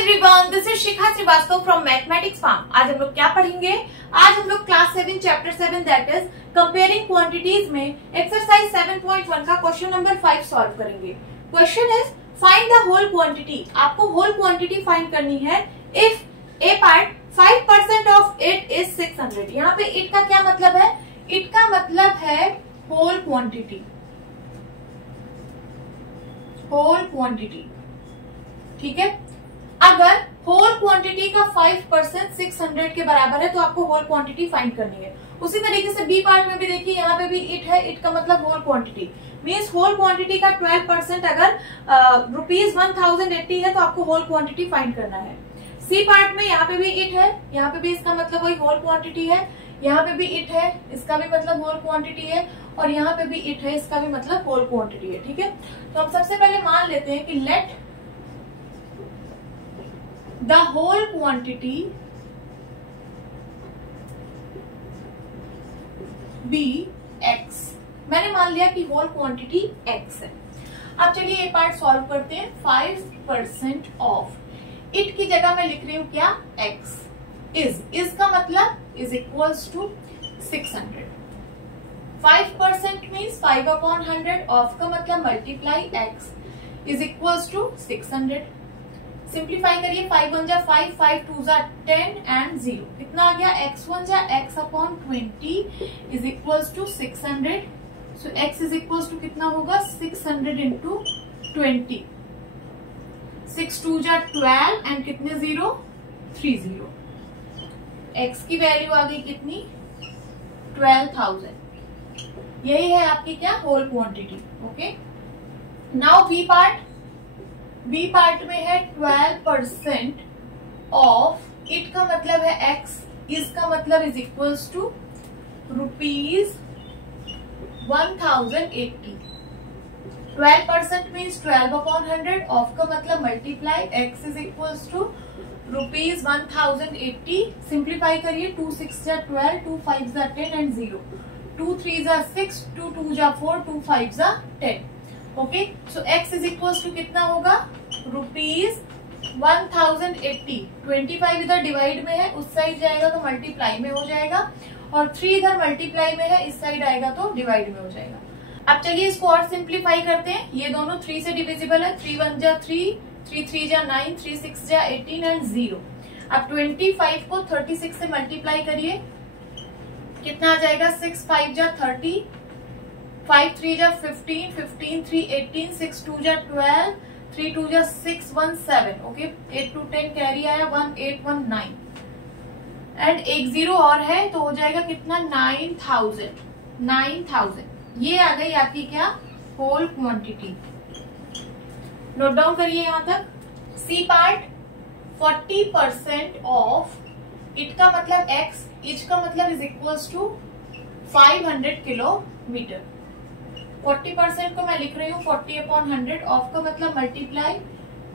Everyone, this is Shikha Srivastava from mathematics farm. आज हम लोग क्या पढ़ेंगे? आज हम लोग class 7 chapter 7 that is comparing quantities में एक्सरसाइज 7.1 का क्वेश्चन नंबर 5 सॉल्व करेंगे। Question is find the whole quantity. आपको होल क्वांटिटी फाइंड करनी है if A part 5% of it is 600। यहाँ पे इट का क्या मतलब है? इट का मतलब है होल क्वांटिटी, होल क्वांटिटी। ठीक है, अगर होल क्वांटिटी का 5% 600 के बराबर है तो आपको होल क्वांटिटी फाइंड करनी है। उसी तरीके से बी पार्ट में भी देखिए, यहाँ पे भी इट है, इट का मतलब whole quantity means whole quantity का 12% अगर ₹1080 है तो आपको होल क्वांटिटी फाइंड करना है। सी पार्ट में यहाँ पे भी इट है, यहाँ पे भी इसका मतलब वही होल क्वांटिटी है, यहाँ पे भी इट है, इसका भी मतलब होल क्वांटिटी है, और यहाँ पे भी इट है, इसका भी मतलब होल क्वांटिटी है। ठीक है, तो हम सबसे पहले मान लेते हैं कि let the whole quantity be x. मैंने मान लिया कि होल क्वांटिटी एक्स है। अब चलिए ये पार्ट सॉल्व करते हैं। 5% ऑफ इट की जगह मैं लिख रही हूं क्या? एक्स। इज का मतलब is equals to 600। 5% means 5/100, of का मतलब multiply x is equals to 600। Simplify करिए, 5 1 जा 5, 5 2 जा 10 एंड 0 कितना आ गया? x1 जा x/20 is equals to 600। So x is equals to कितना होगा? 600 इंटू 20। 6 2 जा 12 एंड कितने 0? 30। x की वैल्यू आ गई कितनी? 12,000। यही है आपकी क्या? Whole quantity. Okay, now B part. B part में है 12% ऑफ इट का मतलब है x, इसका मतलब is equals to ₹1080। 12% means 12/100, of का मतलब multiply x is equals to ₹1080। Simplify करिए, 2 6 जा 12, 2 5 जा 10 एंड 0, 2 3 जा 6, 2 2 जा 4, 2 5 जा 10। Okay, so x is equals to कितना होगा? ₹1080। 25 इधर डिवाइड में है, उस साइड जाएगा तो मल्टीप्लाई में हो जाएगा, और 3 इधर मल्टीप्लाई में है, इस साइड आएगा तो डिवाइड में हो जाएगा। अब चलिए इसको और सिंप्लीफाई करते हैं। ये दोनों 3 से डिविजिबल है। 3 1 जा 3, 3 3 जा 9, 3 6 जा 18 एंड 0। अब 25 को 36 से मल्टीप्लाई करिए, कितना आ जाएगा? 6 5 जा 30, 5 3 जा 15, 15 3 18, 6 2 जा 12, 3 2 जा 6 1 7। ओके, 8 2 10 कैरी आया, 1 8 1 9 एंड एक 0 और है तो हो जाएगा कितना? 9,000। ये आ गई आपकी क्या? Whole quantity. नोट डाउन करिए यहां तक। सी पार्ट 40% ऑफ इट का मतलब x, इच का मतलब इज इक्वल्स टू 500 किलोमीटर। 40% को मैं लिख रही हूँ 40/100, ऑफ का मतलब multiply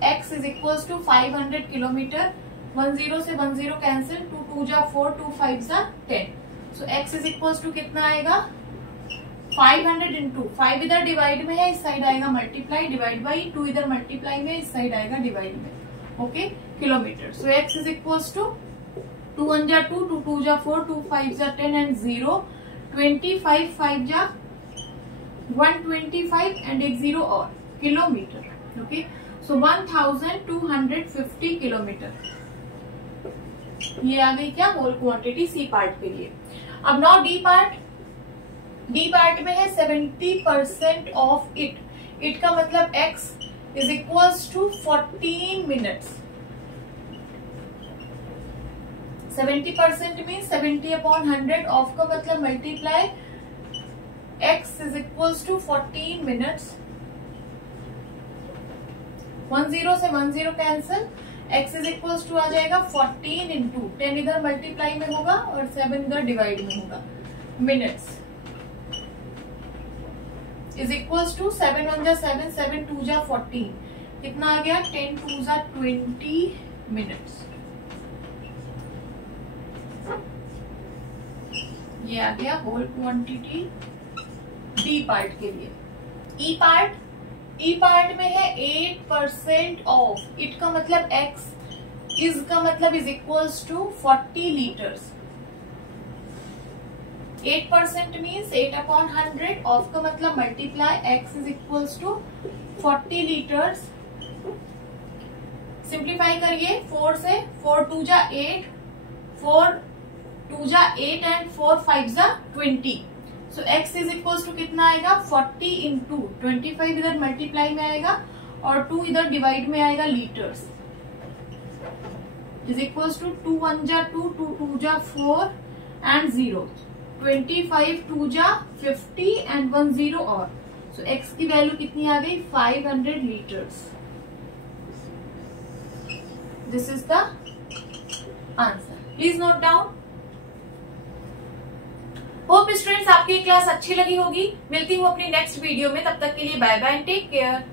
x is equals to 500 kilometre. 1 0 से 1 0 कैंसिल, 2 2 जा 4, 2 5 जा 10। सो x इज इक्वल्स टू कितना आएगा? 500 इंटू 5 इधर डिवाइड में है, इस साइड आएगा मल्टीप्लाई, डिवाइड बाई 2 इधर मल्टीप्लाई में, इस साइड आएगा डिवाइड में। Okay, kilometre. So x is equals to 2 1 जा 2, 2 2 जा 4, 2 5 जा 10 एंड 0, 25 5 जा 125 एंड एक 0 और किलोमीटर। ओके, सो 1250 किलोमीटर। ये आ गई क्या? होल क्वांटिटी सी पार्ट के लिए। अब now D part. D part में है 70% ऑफ इट, इट का मतलब x is equals to 14 minutes. 70% mean 70/100, of का मतलब multiply x is equals to 14 minutes. 1 0 से 1 0 cancel, x is equals to आ जाएगा 14 इंटू 10 इधर मल्टीप्लाई में होगा और 7 इधर डिवाइड में होगा, मिनट्स इज इक्वल्स टू 7 1 जा 7, 7 2 जा 14, कितना आ गया? 10 2 जा 20 मिनट्स। ये आ गया होल क्वांटिटी डी पार्ट के लिए। ई पार्ट, ई पार्ट में है 8% ऑफ, इट का मतलब x इज का मतलब is equals to 40 litres. 8% means 8/100। Of का मतलब multiply x is equals to 40 litres. Simplify करिए 4 से, 4 2 जा 8, 4 2 जा 8 एंड 4 5 जा 20। सो x इज इक्वल्स टू कितना आएगा 40 इंटू 25 इधर मल्टीप्लाई में आएगा और 2 इधर डिवाइड में आएगा लीटर्स इज इक्वल्स टू 2 1 जा 2, 2 2 जा 4 एंड 0। 25 2 जा 50 एंड 1 0 और सो x की वैल्यू कितनी आ गई 500 litres. This is the answer. Please note down. Hope students आपकी क्लास अच्छी लगी होगी। मिलती हूँ अपनी नेक्स्ट वीडियो में, तब तक के लिए bye bye and take care.